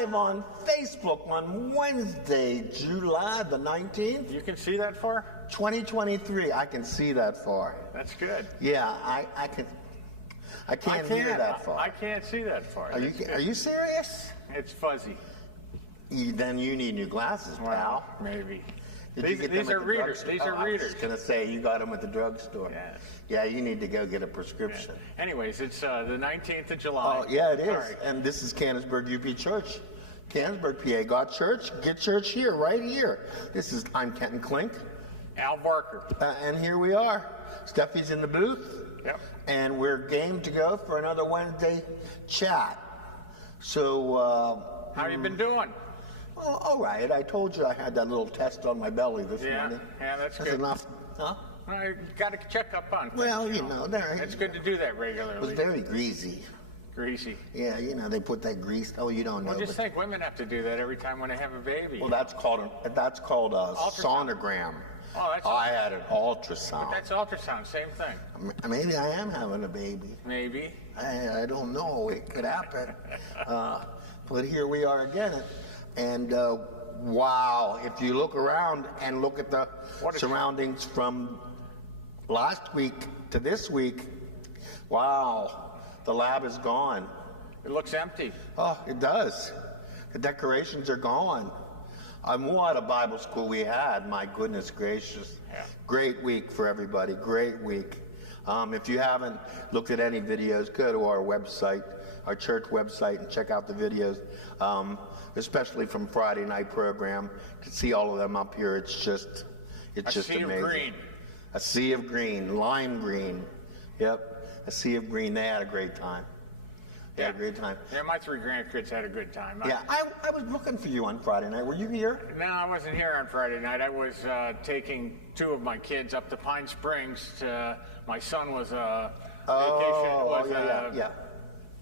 live on Facebook on Wednesday, July the 19th. You can see that far? 2023. I can see that far. That's good. Yeah, I can. I can't hear that far. I can't see that far. Are you serious? It's fuzzy. Then you need new glasses, pal. Well, maybe. These are readers. These are readers. I was going to say, you got them at the drugstore. Yes. Yeah, you need to go get a prescription. Yeah. Anyways, it's the 19th of July. Oh, yeah, it is. Sorry. And this is Canonsburg UP Church. Canonsburg, PA. Got church? Get church here, right here. I'm Kenton Klink. Al Barker. And here we are. Steffi's in the booth. Yep. And we're game to go for another Wednesday chat. So, how you been doing? Oh, all right. I told you I had that little test on my belly this morning. Yeah, that's good. That's enough. Huh? I got to check up on things, Well, you know, it's good to do that regularly. It was very greasy. Greasy. Yeah, you know, they put that grease. Oh, you don't know. Well, just think women have to do that every time when they have a baby. Well, that's called a sonogram. Oh, I had an ultrasound. But that's ultrasound, same thing. Maybe I am having a baby. Maybe. I don't know. It could happen. But here we are again. And wow, if you look around and look at the surroundings from last week to this week, wow, the lab is gone. It looks empty. Oh, it does. The decorations are gone. What a Bible school we had. My goodness gracious. Yeah. Great week for everybody. Great week. If you haven't looked at any videos, go to our website, our church website, and check out the videos, especially from Friday night program. To see all of them up here, it's just amazing. A sea of green. A sea of green, lime green. Yep, a sea of green. They had a great time. They had a great time. Yeah, my 3 grandkids had a good time. Yeah, I was looking for you on Friday night. Were you here? No, I wasn't here on Friday night. I was taking 2 of my kids up to Pine Springs. My son was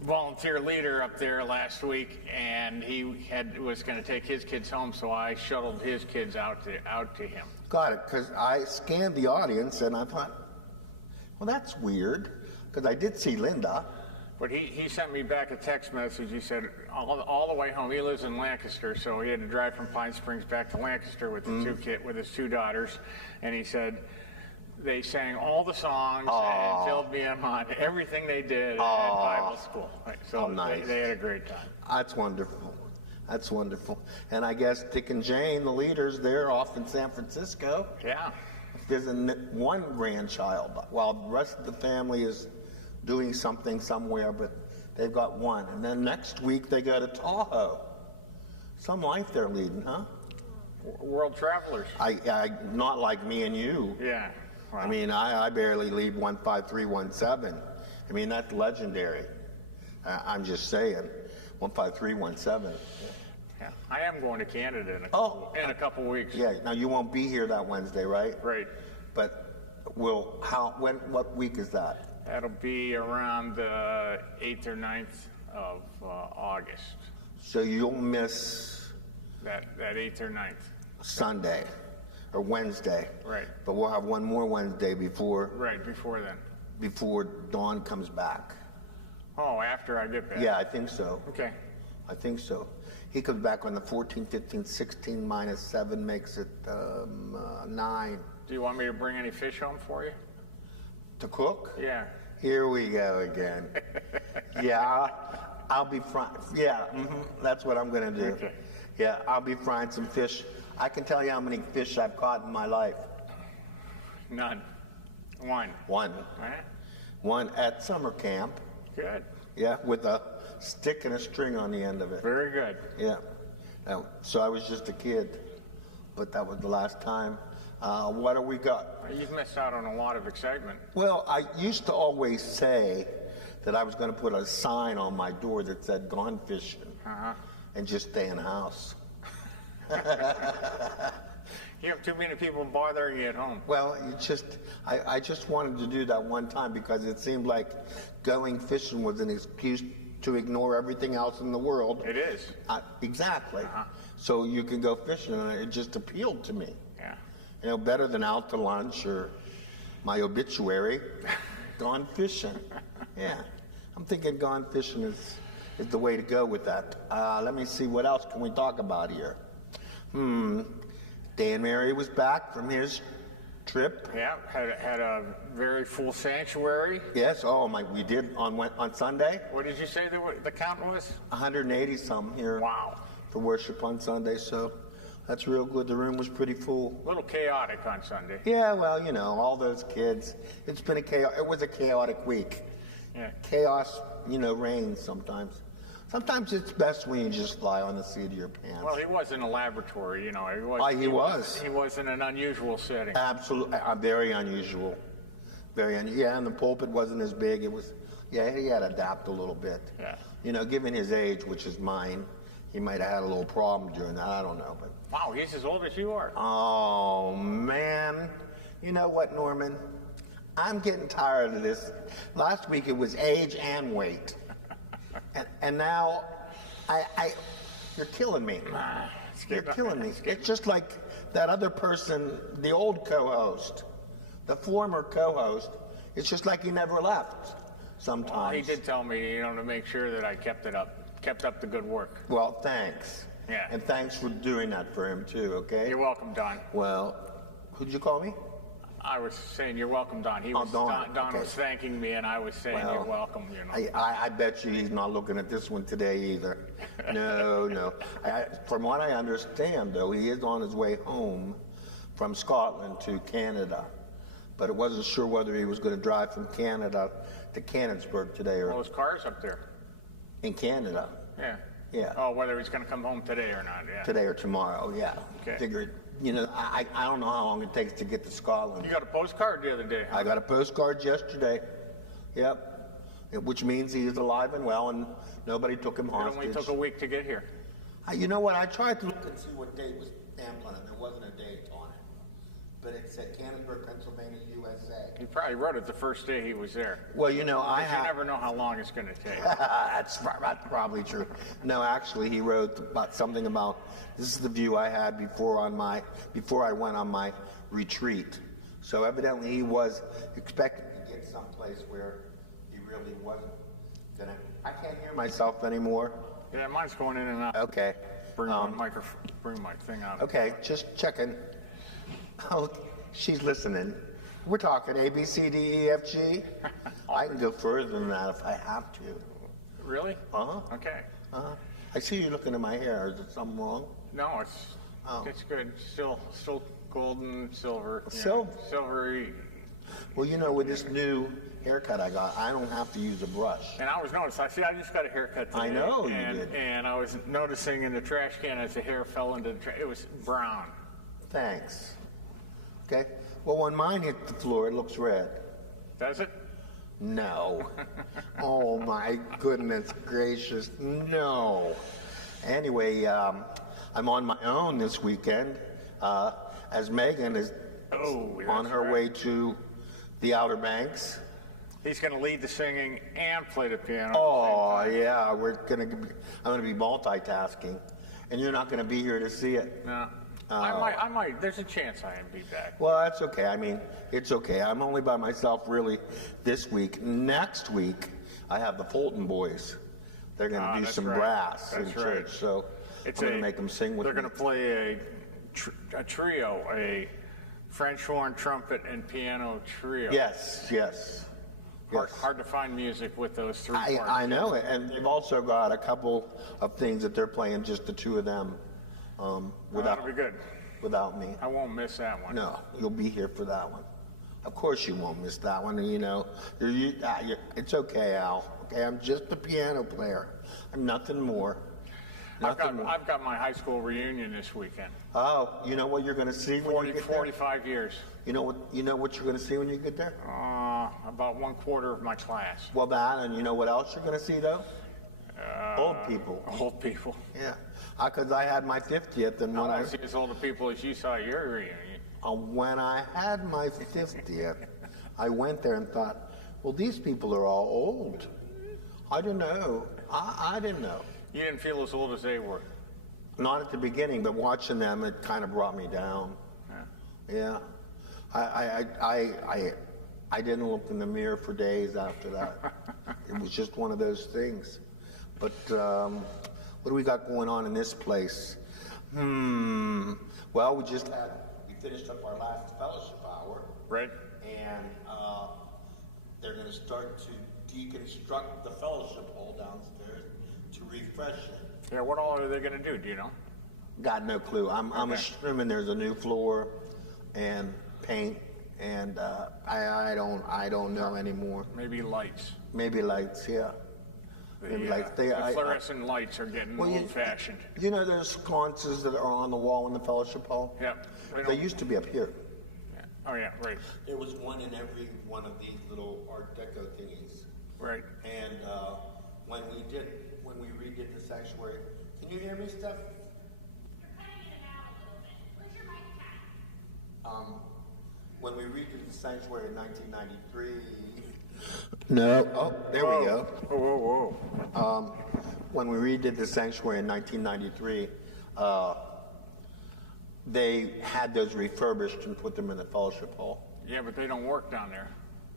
volunteer leader up there last week, and he was going to take his kids home, so I shuttled his kids out to him. Got it, because I scanned the audience, and I thought, well, that's weird, because I did see Linda. But he sent me back a text message. He said all the way home. He lives in Lancaster, so he had to drive from Pine Springs back to Lancaster with with his 2 daughters. And he said they sang all the songs and filled me in on everything they did at Bible school. So nice. They had a great time. That's wonderful. That's wonderful. And I guess Dick and Jane, the leaders, they're off in San Francisco. Yeah. There's one grandchild, while the rest of the family is doing something somewhere, but they've got one. And then next week they go to Tahoe. Some life they're leading, huh? World travelers. I not like me and you. Yeah. Wow. I mean, I barely leave 15317. I mean, that's legendary. I'm just saying, 15317. Yeah. I am going to Canada in a couple weeks. Yeah. Now you won't be here that Wednesday, right? Right. But what week is that? That'll be around the 8th or 9th of August. So you'll miss that 8th or 9th. Sunday or Wednesday. Right. But we'll have one more Wednesday before. Right, before then. Before Dawn comes back. Oh, after I get back? Yeah, I think so. Okay. I think so. He comes back on the 14, 15, 16 minus 7 makes it 9. Do you want me to bring any fish home for you? To cook? Yeah. Here we go again. Yeah, I'll be frying. Yeah, that's what I'm going to do. Okay. Yeah, I'll be frying some fish. I can tell you how many fish I've caught in my life. None. One. One. Right. One at summer camp. Good. Yeah, with a stick and a string on the end of it. Very good. Yeah. So I was just a kid, but that was the last time. What do we got? You've missed out on a lot of excitement. Well, I used to always say that I was going to put a sign on my door that said "Gone Fishing," and just stay in the house. You have too many people bothering you at home. Well, I just wanted to do that one time because it seemed like going fishing was an excuse to ignore everything else in the world. It is. Exactly. So you can go fishing, and it just appealed to me. Yeah. You know, better than out to lunch or my obituary. Gone fishing. Yeah. I'm thinking gone fishing is is the way to go with that. Let me see, what else can we talk about here? Dan Mary was back from his trip. Yeah, had a very full sanctuary. Yes, we did on Sunday. What did you say the count was? 180 something here. Wow. For worship on Sunday, so that's real good. The room was pretty full. A little chaotic on Sunday. Yeah, well, all those kids. It was a chaotic week. Yeah. Chaos, reigns sometimes. Sometimes it's best when you just fly on the seat of your pants. Well, he was in a laboratory, He was. He was in an unusual setting. Absolutely, very unusual. Yeah, and the pulpit wasn't as big. He had to adapt a little bit. Yeah. Given his age, which is mine, he might have had a little problem during that. I don't know. But wow, he's as old as you are. oh, man. You know what, Norman? I'm getting tired of this. Last week it was age and weight. And now, you're killing me. You're killing me. It's just like that other person, the old co-host, the former co-host. It's just like he never left sometimes. Well, he did tell me, to make sure that I kept up the good work. Well, thanks. Yeah. And thanks for doing that for him too, okay? You're welcome, Don. Well, who'd you call me? I was saying you're welcome, Don. Don okay. was thanking me, and I was saying you're welcome. I bet you he's not looking at this one today either. No. From what I understand, though, he is on his way home from Scotland to Canada, but it wasn't sure whether he was going to drive from Canada to Canonsburg today or Well, his car's up there. in Canada. Yeah. Oh, whether he's going to come home today or not. Yeah. Today or tomorrow. Yeah. Okay. Figured. I don't know how long it takes to get to Scotland. You got a postcard the other day, huh? I got a postcard yesterday. Yep. Which means he is alive and well, and nobody took him hostage. It only took a week to get here. You know what? I tried to look and see what date was stamped on it. There wasn't a date on it. But it said Canonsburg, Pennsylvania, USA. He probably wrote it the first day he was there. Well, You never know how long it's going to take. That's probably true. No, actually, he wrote something about, this is the view I had before I went on my retreat. So evidently he was expecting to get someplace where he really wasn't gonna. I can't hear myself anymore. Yeah, mine's going in and out. Okay. Bring my thing out. Okay, just checking. Oh, she's listening. We're talking A, B, C, D, E, F, G. I can go further than that if I have to. Really? Uh-huh. Okay. Uh-huh. I see you looking at my hair. Is there something wrong? No, it's good. Still golden, silver. Silvery. Well, with this new haircut I got, I don't have to use a brush. And I was noticing, I just got a haircut today. I know you did. And I was noticing in the trash can as the hair fell into the trash, it was brown. Thanks. Okay. Well, when mine hit the floor, it looks red. Does it? No. Oh, my goodness gracious. No. Anyway, I'm on my own this weekend, as Megan is on her way to the Outer Banks. He's going to lead the singing and play the piano. Oh, yeah. I'm going to be multitasking, and you're not going to be here to see it. No. I might. There's a chance I am be back. Well, that's okay. I mean, it's okay. I'm only by myself really this week. Next week, I have the Fulton boys. They're going to do some brass in church, so I'm going to make them sing with me. They're going to play a trio, a French horn, trumpet, and piano trio. Yes. Hard to find music with those three parts. I know it, and they've also got a couple of things that they're playing, just the two of them. That'll be good. Without me. I won't miss that one. No, you'll be here for that one. Of course you won't miss that one. It's okay, Al. Okay, I'm just a piano player. I'm nothing more. I've got my high school reunion this weekend. Oh, you know what you're going to see when you get there? 45 years. You know what you're going to see when you get there? About 1/4 of my class. Well, that, and you know what else you're going to see, though? Old people. Old people. Yeah, because I had my 50th, and when I see as old people as you saw at your reunion. When I had my 50th, I went there and thought, well, these people are all old. I didn't know. I didn't know. You didn't feel as old as they were? Not at the beginning, but watching them, it kind of brought me down. Yeah. I didn't look in the mirror for days after that. It was just one of those things. But what do we got going on in this place? Well, we finished up our last fellowship hour. Right. And they're going to start to deconstruct the fellowship hall downstairs to refresh it. Yeah, what all are they going to do? Do you know? Got no clue. I'm Okay. assuming there's a new floor and paint, and I don't know anymore. Maybe lights. Maybe lights, yeah. Maybe lights. The fluorescent lights are getting old-fashioned. You know those sconces that are on the wall in the fellowship hall? Yeah. They used to be up here. Yeah. Oh yeah, right. There was one in every one of these little Art Deco thingies. Right. And when we redid the sanctuary, can you hear me, Steph? You're cutting in and out a little bit. Where's your mic at? When we redid the sanctuary in 1993. No. Oh, there we go. Whoa. When we redid the sanctuary in 1993, they had those refurbished and put them in the fellowship hall. Yeah, but they don't work down there.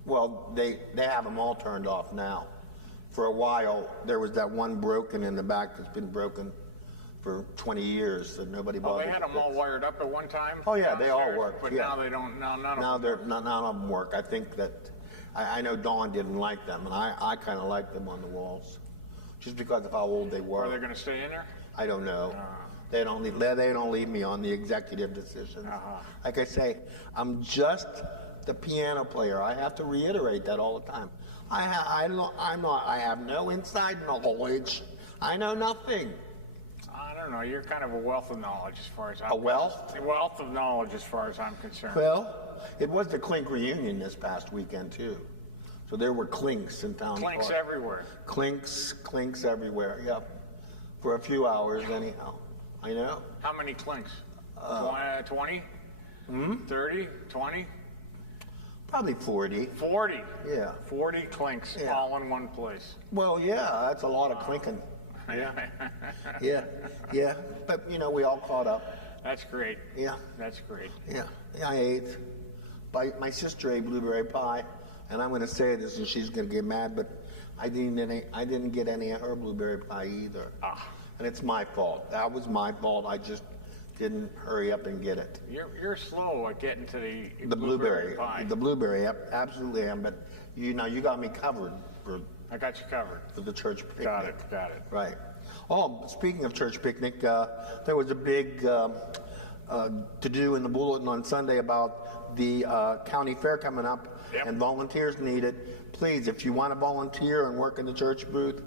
Well, they have them all turned off now. For a while, there was that one broken in the back that's been broken for 20 years that nobody bothered. They had them all wired up at one time. Oh yeah, they all work. But yeah. now they don't. None of them. None of them work. I think that I know Dawn didn't like them, and I kind of like them on the walls, just because of how old they were. Are they going to stay in there? I don't know. They don't leave me on the executive decisions. Like I say, I'm just the piano player. I have to reiterate that all the time. I have no inside knowledge. I know nothing. I don't know. You're kind of a wealth of knowledge as far as I'm A wealth? A wealth of knowledge as far as I'm concerned. Well, it was the Clink reunion this past weekend too. So there were clinks in town. Clinks everywhere. Clinks everywhere. Yep. For a few hours anyhow. I know. How many clinks? 20? 30? 20? Probably 40. 40. Yeah. 40 clinks all in one place. Well, yeah, that's a lot of clinking. Yeah. Yeah. But we all caught up. That's great. Yeah. That's great. Yeah. I ate. My sister ate blueberry pie, and I'm going to say this, and she's going to get mad, but I didn't get any of her blueberry pie either. And it's my fault. That was my fault. I just didn't hurry up and get it. You're slow at getting to The blueberry pie. The blueberry, absolutely am. But you got me covered I got you covered. for the church picnic. Got it. Right. Oh, speaking of church picnic, there was a big to-do in the bulletin on Sunday about the county fair coming up, and volunteers needed. Please, if you want to volunteer and work in the church booth,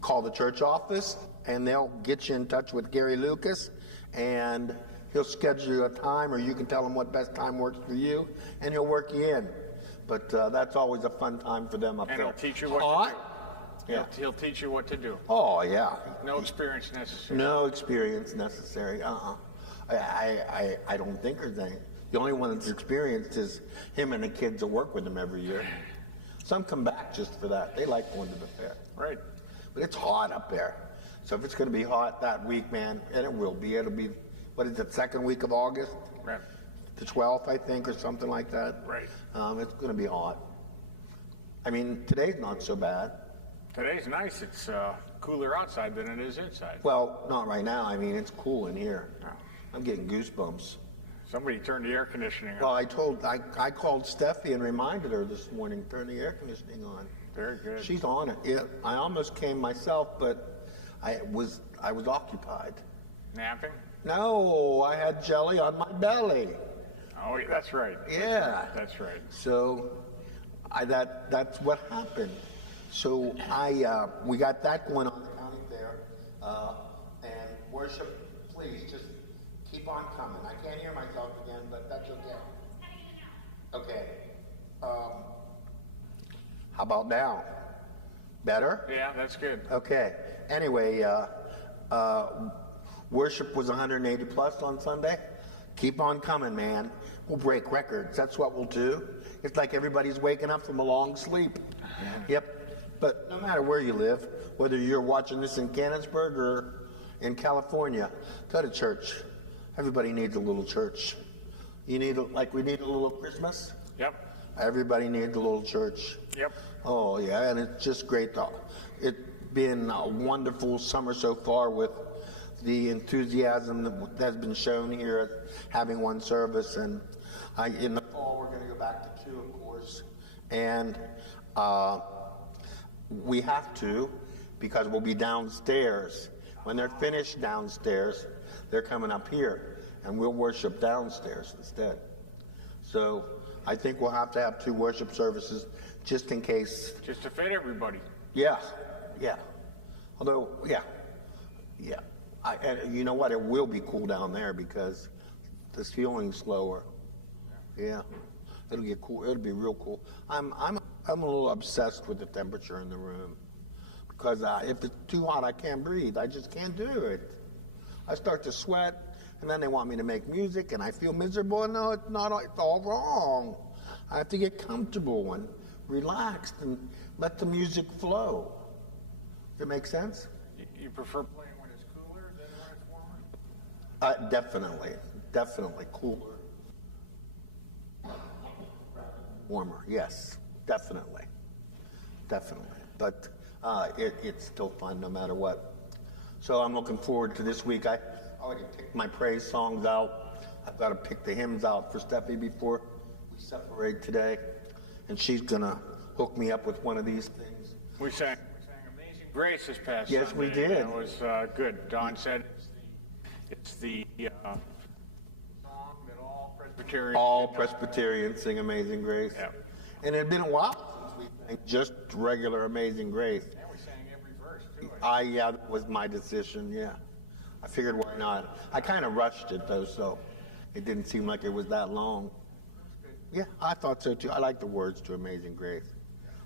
call the church office, and they'll get you in touch with Gary Lucas, and he'll schedule you a time, or you can tell him what best time works for you, and he'll work you in. But that's always a fun time for them up there. And he'll teach you what to do. Yeah. He'll teach you what to do. Oh, yeah. No experience necessary. No experience necessary. I don't think there's any. The only one that's experienced is him and the kids that work with him every year. Some come back just for that. They like going to the fair. Right. But it's hot up there. So if it's going to be hot that week, man, and it will be. It'll be, what is it, second week of August? Right. The 12th, I think, or something like that. Right. It's going to be hot. I mean, today's not so bad. Today's nice. It's cooler outside than it is inside. Well, not right now. I mean, it's cool in here. Oh. I'm getting goosebumps. Somebody turned the air conditioning on. Well, I called Steffi and reminded her this morning, turn the air conditioning on. Very good. She's on it. Yeah, I almost came myself, but I was occupied. Napping? No, I had jelly on my belly. Oh, that's right. Yeah. That's right. So, that's what happened. So we got that going on at the county fair, and worship. Please just keep on coming. I can't hear myself again, but that's okay. Okay. How about now? Better? Yeah, that's good. Okay. Anyway, worship was 180 plus on Sunday. Keep on coming, man. We'll break records. That's what we'll do. It's like everybody's waking up from a long sleep. Yep. But no matter where you live, whether you're watching this in Canonsburg or in California, go to church. Everybody needs a little church. We need a little Christmas. Yep. Everybody needs a little church. Yep. Oh, yeah, and it's just great. it's been a wonderful summer so far with the enthusiasm that has been shown here at having one service. And in the fall, we're going to go back to 2, of course. And we have to, because we'll be downstairs. When they're finished downstairs, they're coming up here, and we'll worship downstairs instead. So I think we'll have to have 2 worship services just in case. Just to fit everybody. Yeah. Although, yeah. And you know what? It will be cool down there because the ceiling's lower. Yeah. It'll get cool. It'll be real cool. I'm a little obsessed with the temperature in the room because if it's too hot, I can't breathe. I just can't do it. I start to sweat, and then they want me to make music, and I feel miserable. And no, it's not. It's all wrong. I have to get comfortable and relaxed and let the music flow. Does that make sense? You prefer playing when it's cooler than when it's warmer? Definitely cooler. Warmer, yes, definitely. But it's still fun no matter what. So I'm looking forward to this week. I already picked my praise songs out. I've got to pick the hymns out for Steffi before we separate today. And she's going to hook me up with one of these things. We sang Amazing Grace this past Yes, Sunday. we did. It was good. Don said it's the song that all Presbyterians sing Amazing Grace. Yeah. And it had been a while since we sang just regular Amazing Grace. And we sang every verse, too. Yeah, that was my decision, yeah. I figured why not. I kind of rushed it, though, so it didn't seem like it was that long. Yeah, I thought so, too. I like the words to Amazing Grace.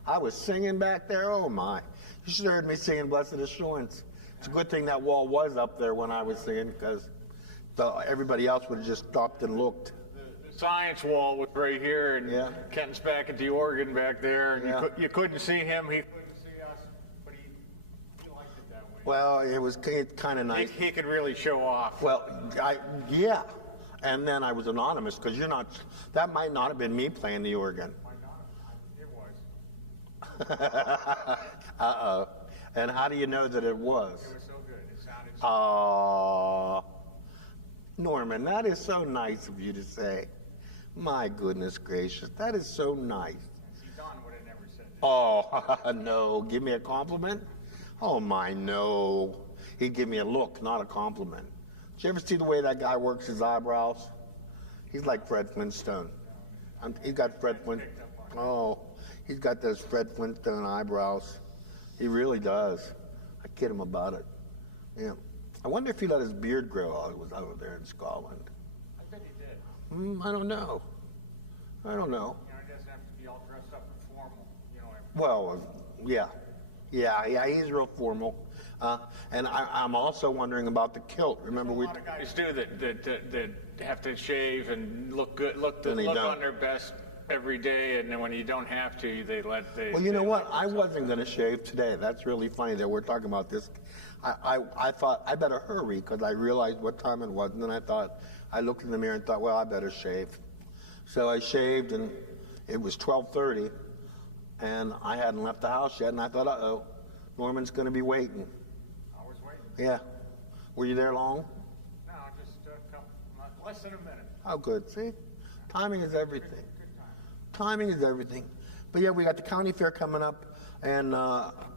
I was singing back there, oh, my. You should have heard me singing Blessed Assurance. It's a good thing that wall was up there when I was singing, because everybody else would have just stopped and looked. The science wall was right here, and Yeah. Kenton's back at the organ back there, and Yeah. you couldn't see him, he couldn't see us, but he liked it that way. Well, it was kind of nice. He could really show off. Well, yeah. And then I was anonymous, because that might not have been me playing the organ. It was. Uh-oh. And how do you know that it was? It was so good. It sounded so Norman, that is so nice of you to say. My goodness gracious, that is so nice. See, Don would have never said that. Oh, no, give me a compliment? Oh, my, no. He'd give me a look, not a compliment. Did you ever see the way that guy works his eyebrows? He's like Fred Flintstone. He's got Fred Flintstone. Oh, he's got those Fred Flintstone eyebrows. He really does. I kid him about it. Yeah. I wonder if he let his beard grow while he was over there in Scotland. I bet he did. I don't know. You know, he doesn't have to be all dressed up and formal. You know. Well, yeah, he's real formal. And I'm also wondering about the kilt. Remember, A lot of guys do that have to shave and look good, look on their best every day, and then when you don't have to, Well, you know what? I wasn't going to shave today. That's really funny that we're talking about this. I thought I better hurry because I realized what time it was, and then I looked in the mirror and thought, well, I better shave. So I shaved, and it was 12:30, and I hadn't left the house yet, and I thought, uh-oh, Norman's going to be waiting. I was waiting. Yeah. Were you there long? No, just less than a minute. Oh, good. See? Timing is everything. Timing is everything. But yeah, we got the county fair coming up, and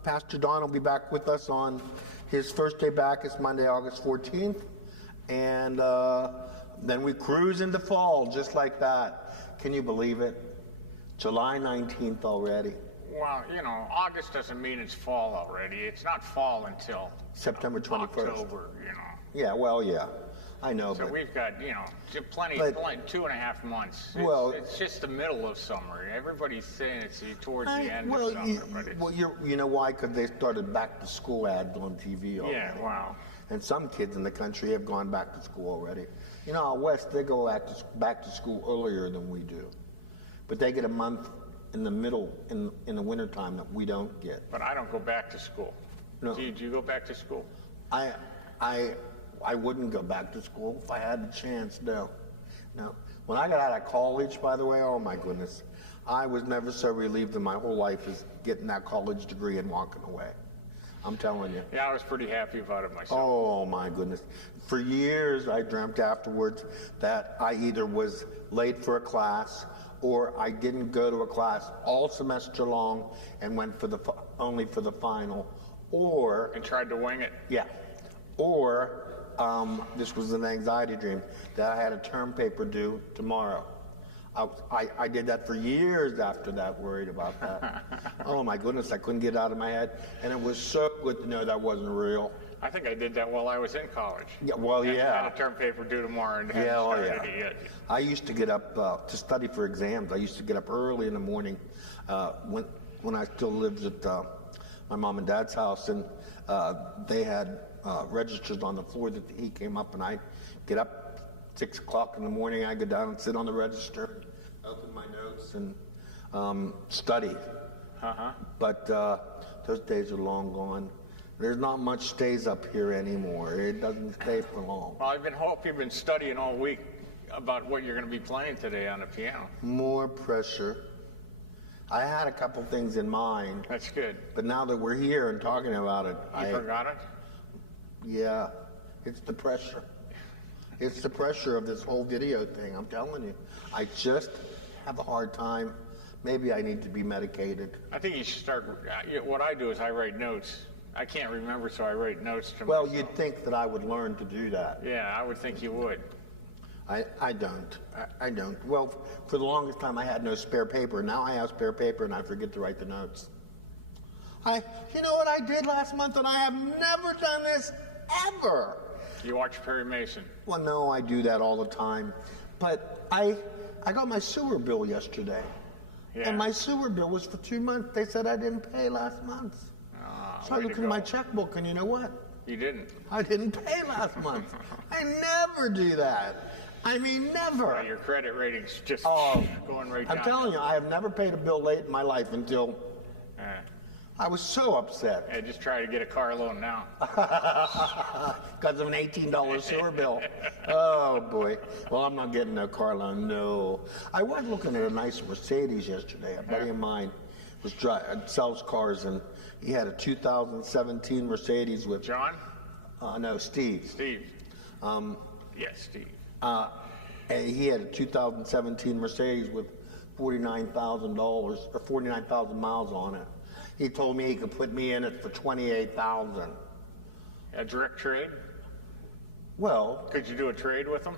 Pastor Don will be back with us on his first day back. It's Monday, August 14th. And then we cruise into fall just like that. Can you believe it? July 19th already. Well, you know, August doesn't mean it's fall already. It's not fall until September 21st. October, you know. Yeah, well, yeah. I know, So but we've got, you know, plenty, 2.5 months. It's just the middle of summer. Everybody's saying it's towards the end of summer. But it's, you know why? Because they started back to school ads on TV already. yeah, wow. And some kids in the country have gone back to school already. You know, out west, they go back to school earlier than we do. But they get a month in the middle, in the wintertime, that we don't get. But I don't go back to school. No. Do you go back to school? I wouldn't go back to school if I had the chance, no. When I got out of college, by the way, oh my goodness, I was never so relieved in my whole life as getting that college degree and walking away. I'm telling you. Yeah, I was pretty happy about it myself. Oh my goodness. For years I dreamt afterwards that I either was late for a class or I didn't go to a class all semester long and went for only for the final, or And tried to wing it. yeah, or this was an anxiety dream that I had a term paper due tomorrow. I did that for years after that, worried about that. Oh my goodness, I couldn't get it out of my head, and it was so good to know that wasn't real. I think I did that while I was in college. Yeah, well, I yeah. had a term paper due tomorrow and hadn't Yeah, oh, started yeah. it yet. I used to get up to study for exams. I used to get up early in the morning when I still lived at my mom and dad's house, and they had registers on the floor that the heat came up, and I'd get up 6 o'clock in the morning. I'd go down and sit on the register, open my notes, and study. But those days are long gone. There's not much stays up here anymore. It doesn't stay for long. Well, hope you've been studying all week about what you're going to be playing today on the piano. More pressure. I had a couple things in mind, That's good. but now that we're here and talking about it, You forgot it? yeah, it's the pressure. It's the pressure of this whole video thing, I'm telling you. I just have a hard time. Maybe I need to be medicated. I think you should start. What I do is I write notes. I can't remember, so I write notes to Well, myself. you'd think that I would learn to do that. Yeah, I would think you would. I don't. I don't. Well, for the longest time, I had no spare paper. Now I have spare paper, and I forget to write the notes. You know what I did last month, and I have never done this ever. You watch Perry Mason. Well, no, I do that all the time. But I got my sewer bill yesterday. Yeah. And my sewer bill was for 2 months. They said I didn't pay last month. So I way to looked in my go. checkbook, and you know what? You didn't. I didn't pay last month. I never do that. I mean, never. Well, your credit rating's just Oh, going right down. I'm telling you, I have never paid a bill late in my life until Uh, I was so upset hey, just try to get a car loan now. because of an $18 sewer bill. Oh, boy. Well, I'm not getting no car loan, no. I was looking at a nice Mercedes yesterday. A buddy of mine sells cars, and he had a 2017 Mercedes with... John? No, Steve. Steve? Yes, Steve. And he had a 2017 Mercedes with $49,000 or 49,000 miles on it. He told me he could put me in it for $28,000. A direct trade? Well, Could you do a trade with him?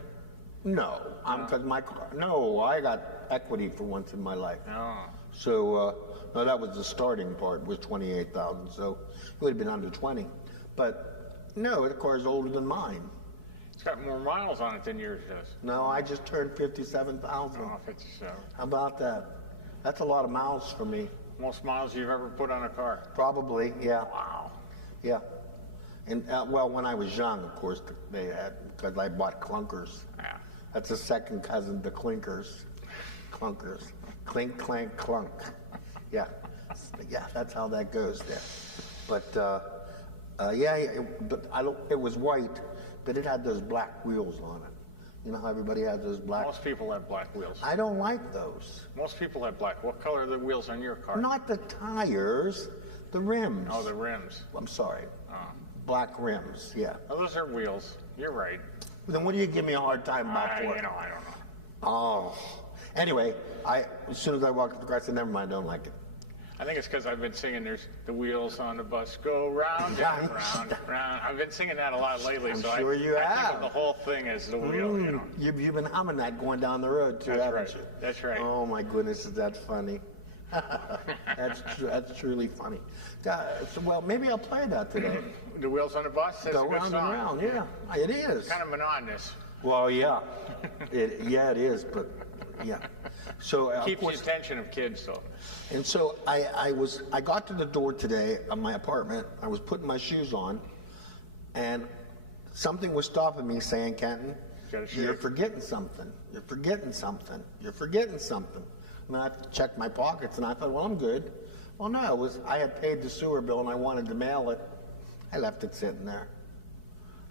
no, because my car. No, I got equity for once in my life. Oh. So no, that was the starting part was 28,000. So it would have been under 20. But no, the car's older than mine. It's got more miles on it than yours does. No, I just turned 57,000. Oh, 57. How about that? That's a lot of miles for me. Most miles you've ever put on a car. Probably, yeah. Wow. Yeah. And well, when I was young, of course, they had, because I bought clunkers. Yeah. That's a second cousin to clinkers. Clunkers. Clink, clank, clunk. Yeah. Yeah, that's how that goes there. But, yeah, it was white, but it had those black wheels on it. You know how everybody has those black? Most people have black wheels. I don't like those. Most people have black. What color are the wheels on your car? Not the tires, the rims. Oh, the rims. I'm sorry. Oh. Black rims, yeah. Oh, those are wheels. You're right. Then what do you give me a hard time about for? I don't know. Oh. Anyway, as soon as I walked up the car, I said, never mind, I don't like it. I think it's because I've been singing "There's the wheels on the bus go round and round, round." I've been singing that a lot lately, I'm so sure you I think have. of the whole thing as the wheel. You know. You've been humming that going down the road too, That's haven't right. you? That's right. Oh my goodness, is that funny? That's truly funny. Well, maybe I'll play that today. The wheels on the bus. That's Go a good round song. and round, yeah. It is. Kind of monotonous. Well, yeah. It is, but yeah. So of Keeps the course, attention of kids, though. and so I got to the door today of my apartment. I was putting my shoes on, and something was stopping me, saying, "Kenton, Gotta shave." you're forgetting something. You're forgetting something. You're forgetting something." And I checked my pockets, and I thought, "Well, I'm good." Well, no, I had paid the sewer bill, and I wanted to mail it. I left it sitting there.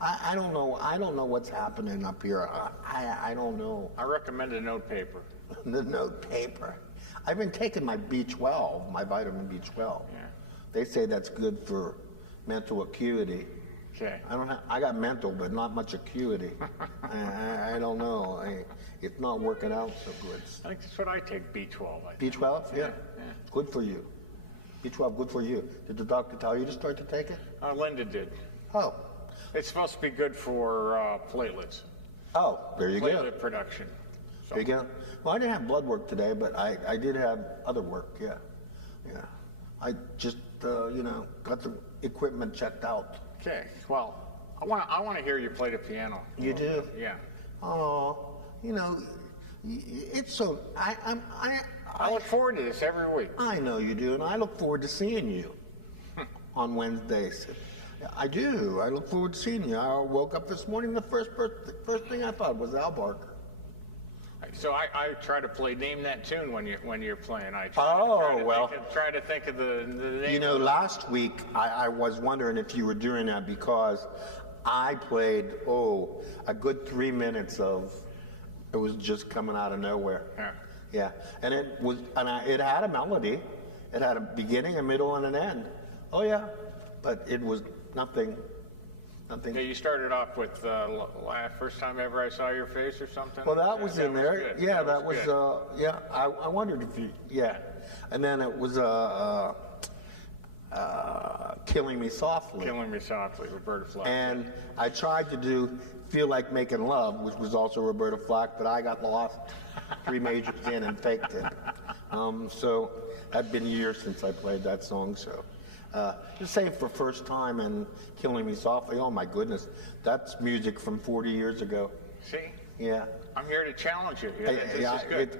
I don't know. I don't know what's happening up here. I don't know. I recommend a note paper. The note paper. I've been taking my B12, my vitamin B12. Yeah. They say that's good for mental acuity. Okay. I got mental, but not much acuity. I don't know. It's not working out so good. I think that's what I take, B12. B12? Yeah. Good for you. B12, good for you. Did the doctor tell you to start to take it? Linda did. Oh. It's supposed to be good for platelets. Oh, there you go. Platelet production. So. There you go. Well, I didn't have blood work today, but I did have other work, yeah. Yeah. I just, got the equipment checked out. Okay. Well, I want to hear you play the piano. You do? Yeah. Oh, it's so, I look forward to this every week. I know you do, and I look forward to seeing you on Wednesdays. I do. I look forward to seeing you. I woke up this morning, the first thing I thought was Al Barker. So I try to play Name That Tune when you're playing. I try to think of the name. Last week I was wondering if you were doing that because I played a good 3 minutes of it was just coming out of nowhere. Yeah, and it had a melody. It had a beginning, a middle, and an end. Oh yeah, but it was nothing. Yeah, you started off with first time ever I saw your face or something. Well, that was in there. Good. Yeah, that was. I wondered if you. Yeah, and then it was Killing Me Softly. Killing Me Softly, Roberta Flack. And I tried to do Feel Like Making Love, which was also Roberta Flack, but I got lost 3 majors in and faked it. So that'd been years since I played that song. So. Just say for first time and Killing Me Softly, oh my goodness, that's music from 40 years ago. See? Yeah. I'm here to challenge you.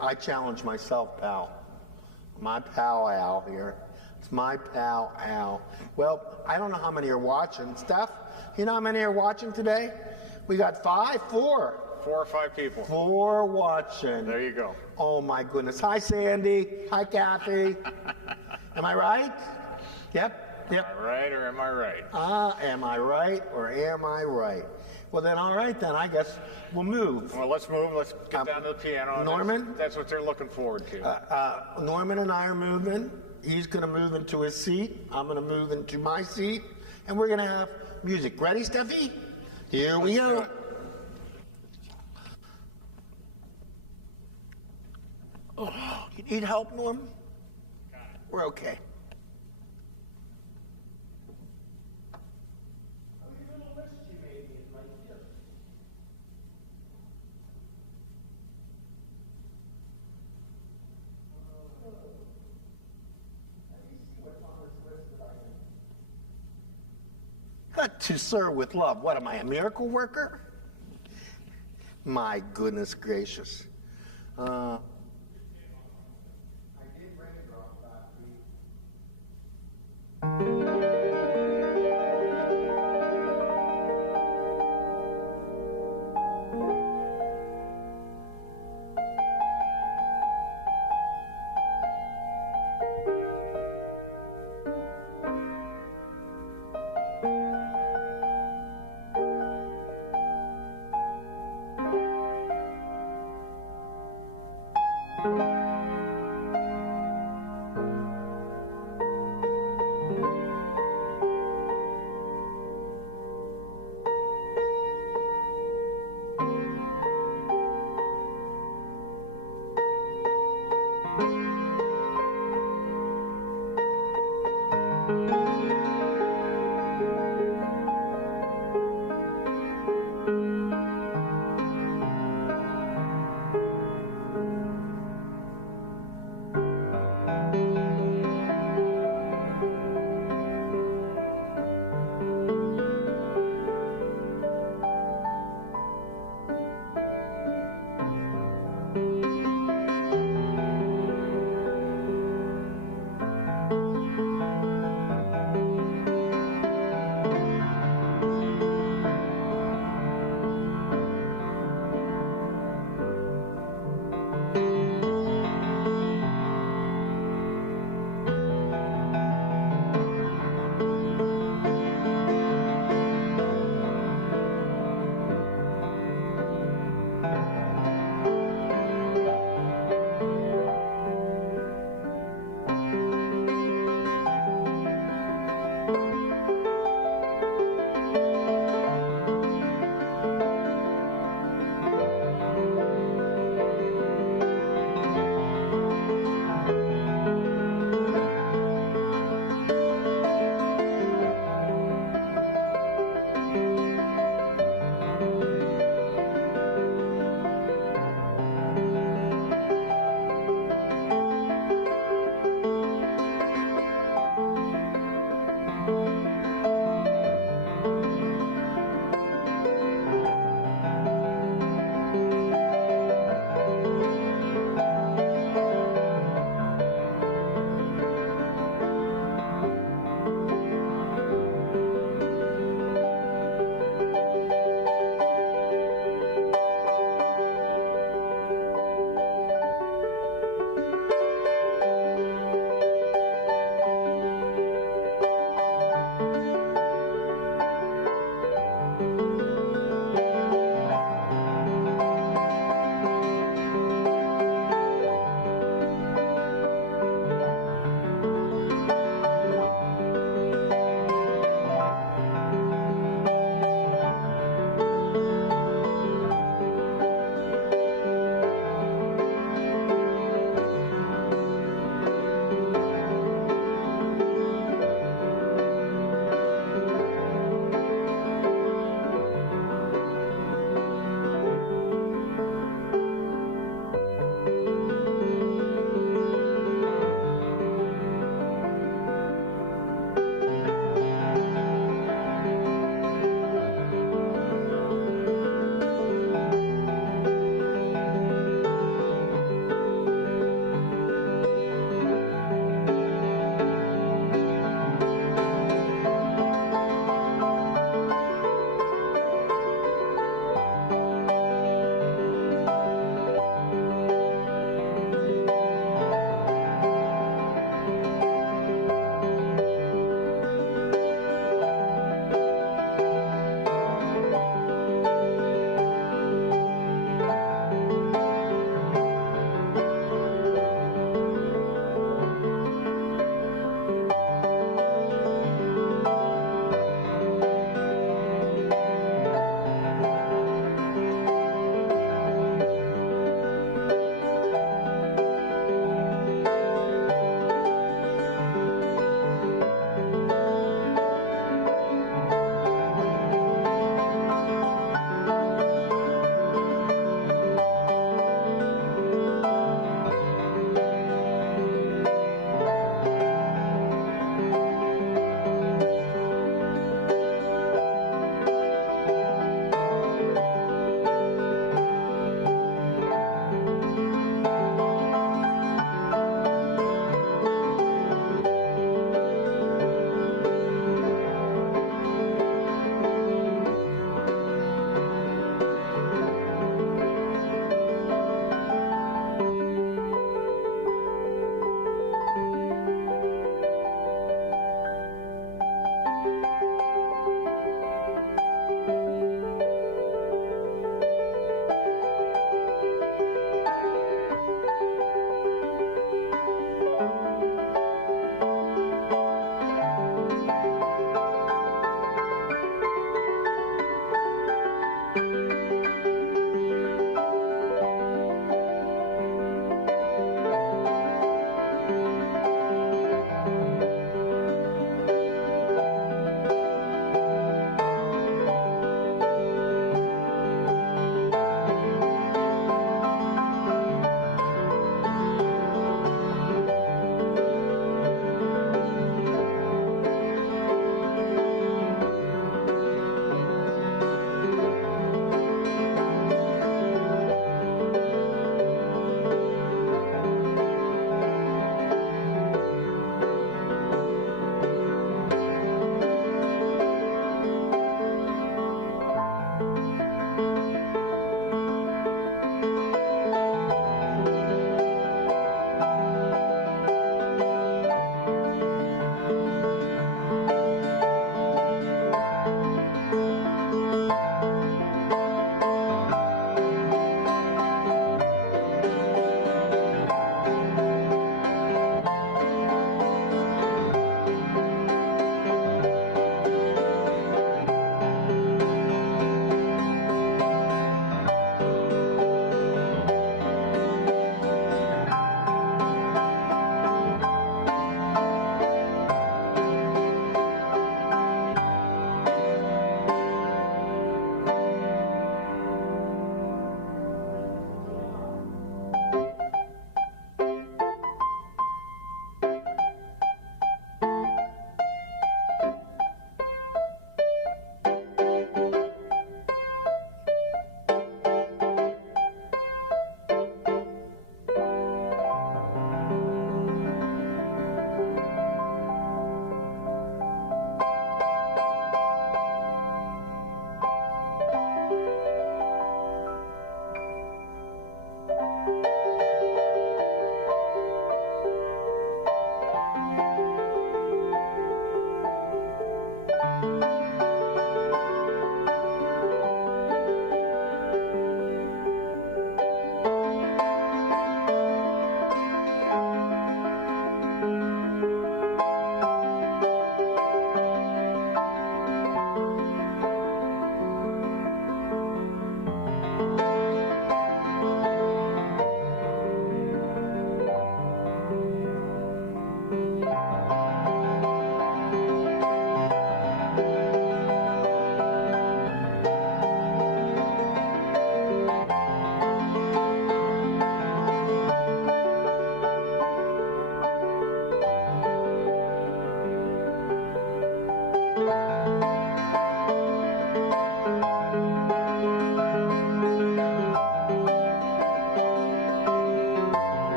I challenge myself, pal. My pal Al here. It's my pal Al. Well, I don't know how many are watching. Steph, you know how many are watching today? We got 4. 4 or 5 people. 4 watching. There you go. Oh my goodness. Hi, Sandy. Hi, Kathy. Am I right? Yep. Am I right or am I right? Am I right or am I right? Well, then, all right, then, I guess we'll move. Well, let's move. Let's get down to the piano. Norman? That's what they're looking forward to. Norman and I are moving. He's going to move into his seat. I'm going to move into my seat. And we're going to have music. Ready, Steffi? Here we go. Oh, you need help, Norm? We're okay. To serve with love. What am I, a miracle worker? My goodness gracious. I did raindrop last week.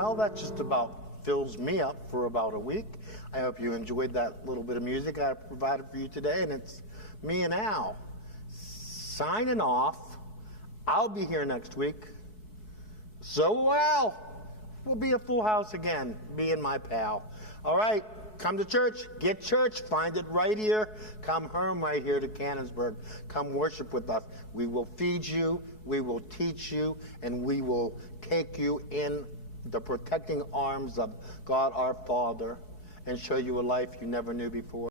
Well, that just about fills me up for about a week. I hope you enjoyed that little bit of music I provided for you today, and it's me and Al signing off. I'll be here next week. So will Al. We'll be a full house again, me and my pal. All right, come to church, get church, find it right here. Come home right here to Canonsburg. Come worship with us. We will feed you, we will teach you, and we will take you in the protecting arms of God our Father and show you a life you never knew before.